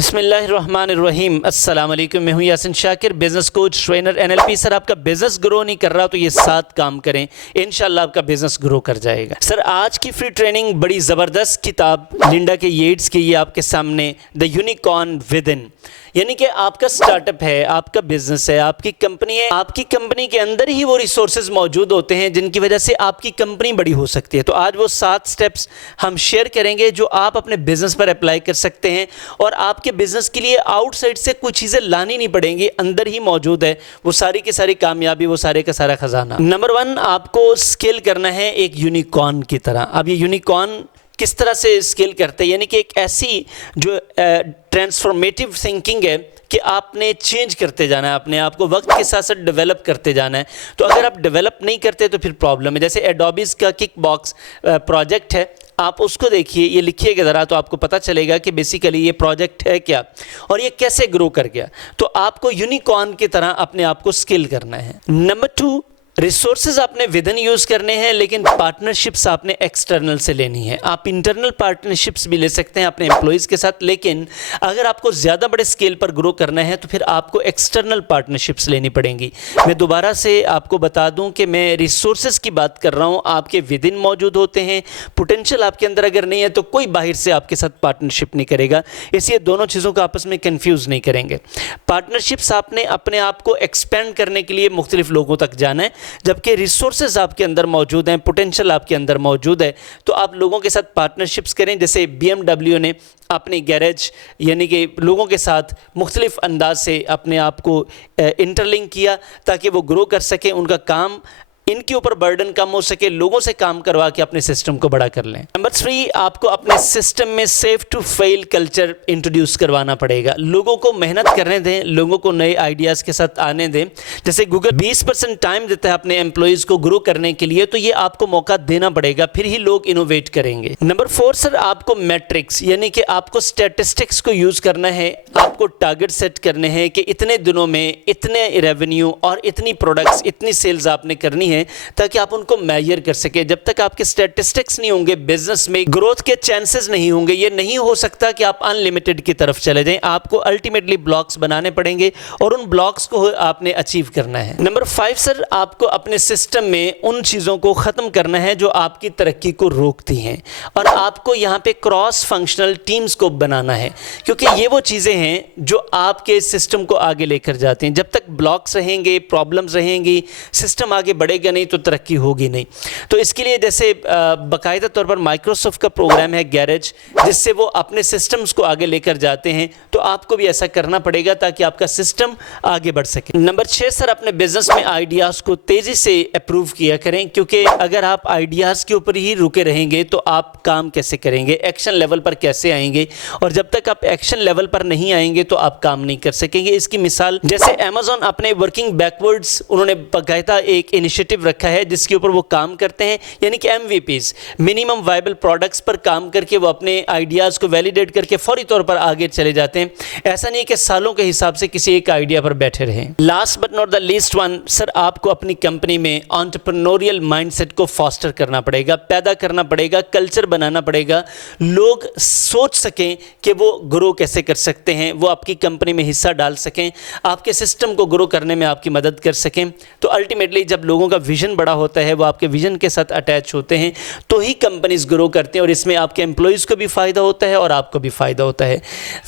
बिस्मिल्लाहिर्रहमानिर्रहीम। अस्सलाम वालेकुम। मैं हूं Yasin Shakir, business coach, trainer, NLP। Sir, आपका बिजनेस ग्रो नहीं कर रहा तो ये 7 काम करें, इंशाल्लाह आपका बिजनेस ग्रो कर जाएगा। सर, आज की फ्री ट्रेनिंग बड़ी ज़बरदस्त किताब लिंडा के येट्स की ये आपके सामने, द यूनिकॉर्न विद इन। यानी कि आपका स्टार्टअप है, आपका बिजनेस है, आपकी कंपनी है, आपकी कंपनी के अंदर ही वो रिसोर्सेज मौजूद होते हैं जिनकी वजह से आपकी कंपनी बड़ी हो सकती है। तो आज वो 7 स्टेप्स हम शेयर करेंगे जो आप अपने बिजनेस पर अप्लाई कर सकते हैं और आपके बिजनेस के लिए आउटसाइड से कुछ चीज़ें लानी नहीं पड़ेंगी, अंदर ही मौजूद है वो सारी की सारी कामयाबी, वो सारे का सारा खजाना। नंबर 1, आपको स्केल करना है एक यूनिकॉर्न की तरह। अब ये यूनिकॉर्न किस तरह से स्केल करते हैं, यानी कि एक ऐसी जो ट्रांसफॉर्मेटिव थिंकिंग है कि आपने चेंज करते जाना है, अपने आप को वक्त के साथ साथ डेवलप करते जाना है। तो अगर आप डेवलप नहीं करते तो फिर प्रॉब्लम है। जैसे एडोबीज का किक बॉक्स प्रोजेक्ट है, आप उसको देखिए, ये लिखिएगा ज़रा तो आपको पता चलेगा कि बेसिकली ये प्रोजेक्ट है क्या और ये कैसे ग्रो कर गया। तो आपको यूनिकॉर्न की तरह अपने आप को स्केल करना है। नंबर 2, रिसोर्सेज आपने विदिन यूज़ करने हैं, लेकिन पार्टनरशिप्स आपने एक्सटर्नल से लेनी है। आप इंटरनल पार्टनरशिप्स भी ले सकते हैं अपने एम्प्लॉयज़ के साथ, लेकिन अगर आपको ज़्यादा बड़े स्केल पर ग्रो करना है तो फिर आपको एक्सटर्नल पार्टनरशिप्स लेनी पड़ेंगी। मैं दोबारा से आपको बता दूं कि मैं रिसोर्सेज की बात कर रहा हूं, आपके विदिन मौजूद होते हैं। पोटेंशियल आपके अंदर अगर नहीं है तो कोई बाहर से आपके साथ पार्टनरशिप नहीं करेगा, इसलिए दोनों चीज़ों को आपस में कन्फ्यूज़ नहीं करेंगे। पार्टनरशिप्स आपने अपने आप को एक्सपेंड करने के लिए मुख्तलिफ लोगों तक जाना है, जबकि रिसोर्सेज आपके अंदर मौजूद हैं, पोटेंशियल आपके अंदर मौजूद है, तो आप लोगों के साथ पार्टनरशिप्स करें। जैसे BMW ने अपने गैरेज यानी कि लोगों के साथ मुख्तलिफ अंदाज से अपने आप को इंटरलिंक किया ताकि वो ग्रो कर सकें, उनका काम इनके ऊपर बर्डन कम हो सके, लोगों से काम करवा के अपने सिस्टम को बड़ा कर लें। नंबर 3, आपको अपने सिस्टम में safe to fail culture introduce करवाना पड़ेगा। लोगों को मेहनत करने दें, लोगों को नए आइडियाज़ के साथ आने दें। जैसे गूगल 20% टाइम देता है अपने एम्प्लॉयज़ को ग्रो करने के लिए, तो ये आपको मौका देना पड़ेगा, फिर ही लोग इनोवेट करेंगे। नंबर 4 सर, आपको मैट्रिक्स यानी कि आपको स्टैटिस्टिक्स को यूज़ करना है। आपको टारगेट सेट करने हैं कि इतने दिनों में इतने रेवेन्यू और इतनी प्रोडक्ट्स, इतनी सेल्स आपने करनी है ताकि आप उनको मेजर कर सके। जब तक आपके स्टैटिस्टिक्स नहीं होंगे, बिजनेस में ग्रोथ के चांसेस नहीं होंगे। ये नहीं हो सकता कि आप अनलिमिटेड की तरफ चले जाएं, आपको अल्टीमेटली ब्लॉक्स बनाने पड़ेंगे और उन ब्लॉक्स को आपने अचीव करना है। नंबर 5 सर, आपको अपने सिस्टम में उन चीज़ों को ख़त्म करना है जो आपकी तरक्की को रोकती हैं और आपको यहाँ पे क्रॉस फंक्शनल टीम्स को बनाना है, क्योंकि ये वो चीज़ें हैं जो आपके सिस्टम को आगे लेकर जाती हैं। जब तक ब्लॉक्स रहेंगे, प्रॉब्लम्स रहेंगी, सिस्टम आगे बढ़ेगा नहीं तो तरक्की होगी नहीं। तो इसके लिए जैसे बाकायदा तौर पर माइक्रोसॉफ्ट का प्रोग्राम है गैरेज, जिससे वो अपने सिस्टम्स को आगे लेकर जाते हैं, तो आपको भी ऐसा करना पड़ेगा ताकि आपका सिस्टम आगे बढ़ सके। नंबर 6 सर, अपने बिजनेस में आइडियाज़ को तेज़ी से अप्रूव किया करें, क्योंकि अगर आप आइडियाज़ के ऊपर ही रुके रहेंगे तो आप काम कैसे करेंगे, एक्शन लेवल पर कैसे आएंगे, और जब तक आप एक्शन लेवल पर नहीं आएंगे तो आप काम नहीं कर सकेंगे। इसकी मिसाल जैसे अमेज़न अपने वर्किंग बैकवर्ड्स, उन्होंने बाकायदा एक इनिशिएटिव रखा है जिसके ऊपर वो काम करते हैं, यानी कि MVPs, मिनिमम वायबल प्रोडक्ट्स पर काम करके वो अपने आइडियाज़ को वैलिडेट करके फौरी तौर पर आगे चले जाते हैं। ऐसा नहीं कि सालों के हिसाब से किसी एक आइडिया पर बैठे रहें। Last but not the least one sir, आपको अपनी कंपनी में एंटरप्रेन्योरियल माइंडसेट को फॉस्टर करना पड़ेगा, पैदा करना पड़ेगा, कल्चर बनाना पड़ेगा। लोग सोच सकें कि वो ग्रो कैसे कर सकते हैं, वो आपकी कंपनी में हिस्सा डाल सकें, आपके सिस्टम को ग्रो करने में आपकी मदद कर सकें। तो अल्टीमेटली जब लोगों का विजन बड़ा होता है, वो आपके विजन के साथ अटैच होते हैं, तो ही कंपनीज ग्रो करते हैं और इसमें आपके एम्प्लॉयज़ को भी फ़ायदा होता है और आपको भी फ़ायदा होता है।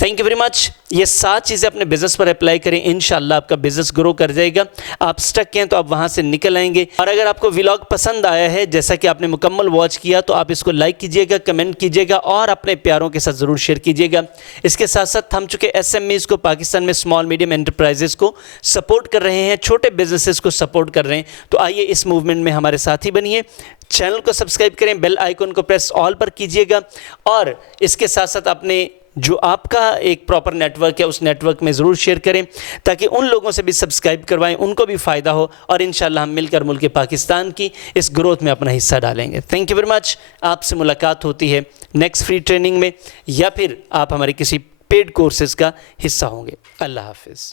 Thank you very much. ये 7 चीज़ें अपने बिजनेस पर अप्लाई करें, इंशाल्लाह आपका बिजनेस ग्रो कर जाएगा। आप स्टक हैं तो आप वहाँ से निकल आएंगे। और अगर आपको व्लॉग पसंद आया है, जैसा कि आपने मुकम्मल वॉच किया, तो आप इसको लाइक कीजिएगा, कमेंट कीजिएगा और अपने प्यारों के साथ ज़रूर शेयर कीजिएगा। इसके साथ साथ हम चुके SMEs को, पाकिस्तान में स्मॉल मीडियम एंटरप्राइजेस को सपोर्ट कर रहे हैं, छोटे बिजनेसेस को सपोर्ट कर रहे हैं। तो आइए इस मूवमेंट में हमारे साथी बनिए। चैनल को सब्सक्राइब करें, बेल आइकन को प्रेस ऑल पर कीजिएगा और इसके साथ साथ अपने जो आपका एक प्रॉपर नेटवर्क है उस नेटवर्क में ज़रूर शेयर करें ताकि उन लोगों से भी सब्सक्राइब करवाएं, उनको भी फ़ायदा हो और इंशाल्लाह हम मिलकर मुल्क पाकिस्तान की इस ग्रोथ में अपना हिस्सा डालेंगे। Thank you very much. आपसे मुलाकात होती है नेक्स्ट फ्री ट्रेनिंग में या फिर आप हमारे किसी पेड कोर्सेज़ का हिस्सा होंगे। अल्लाह हाफिज़।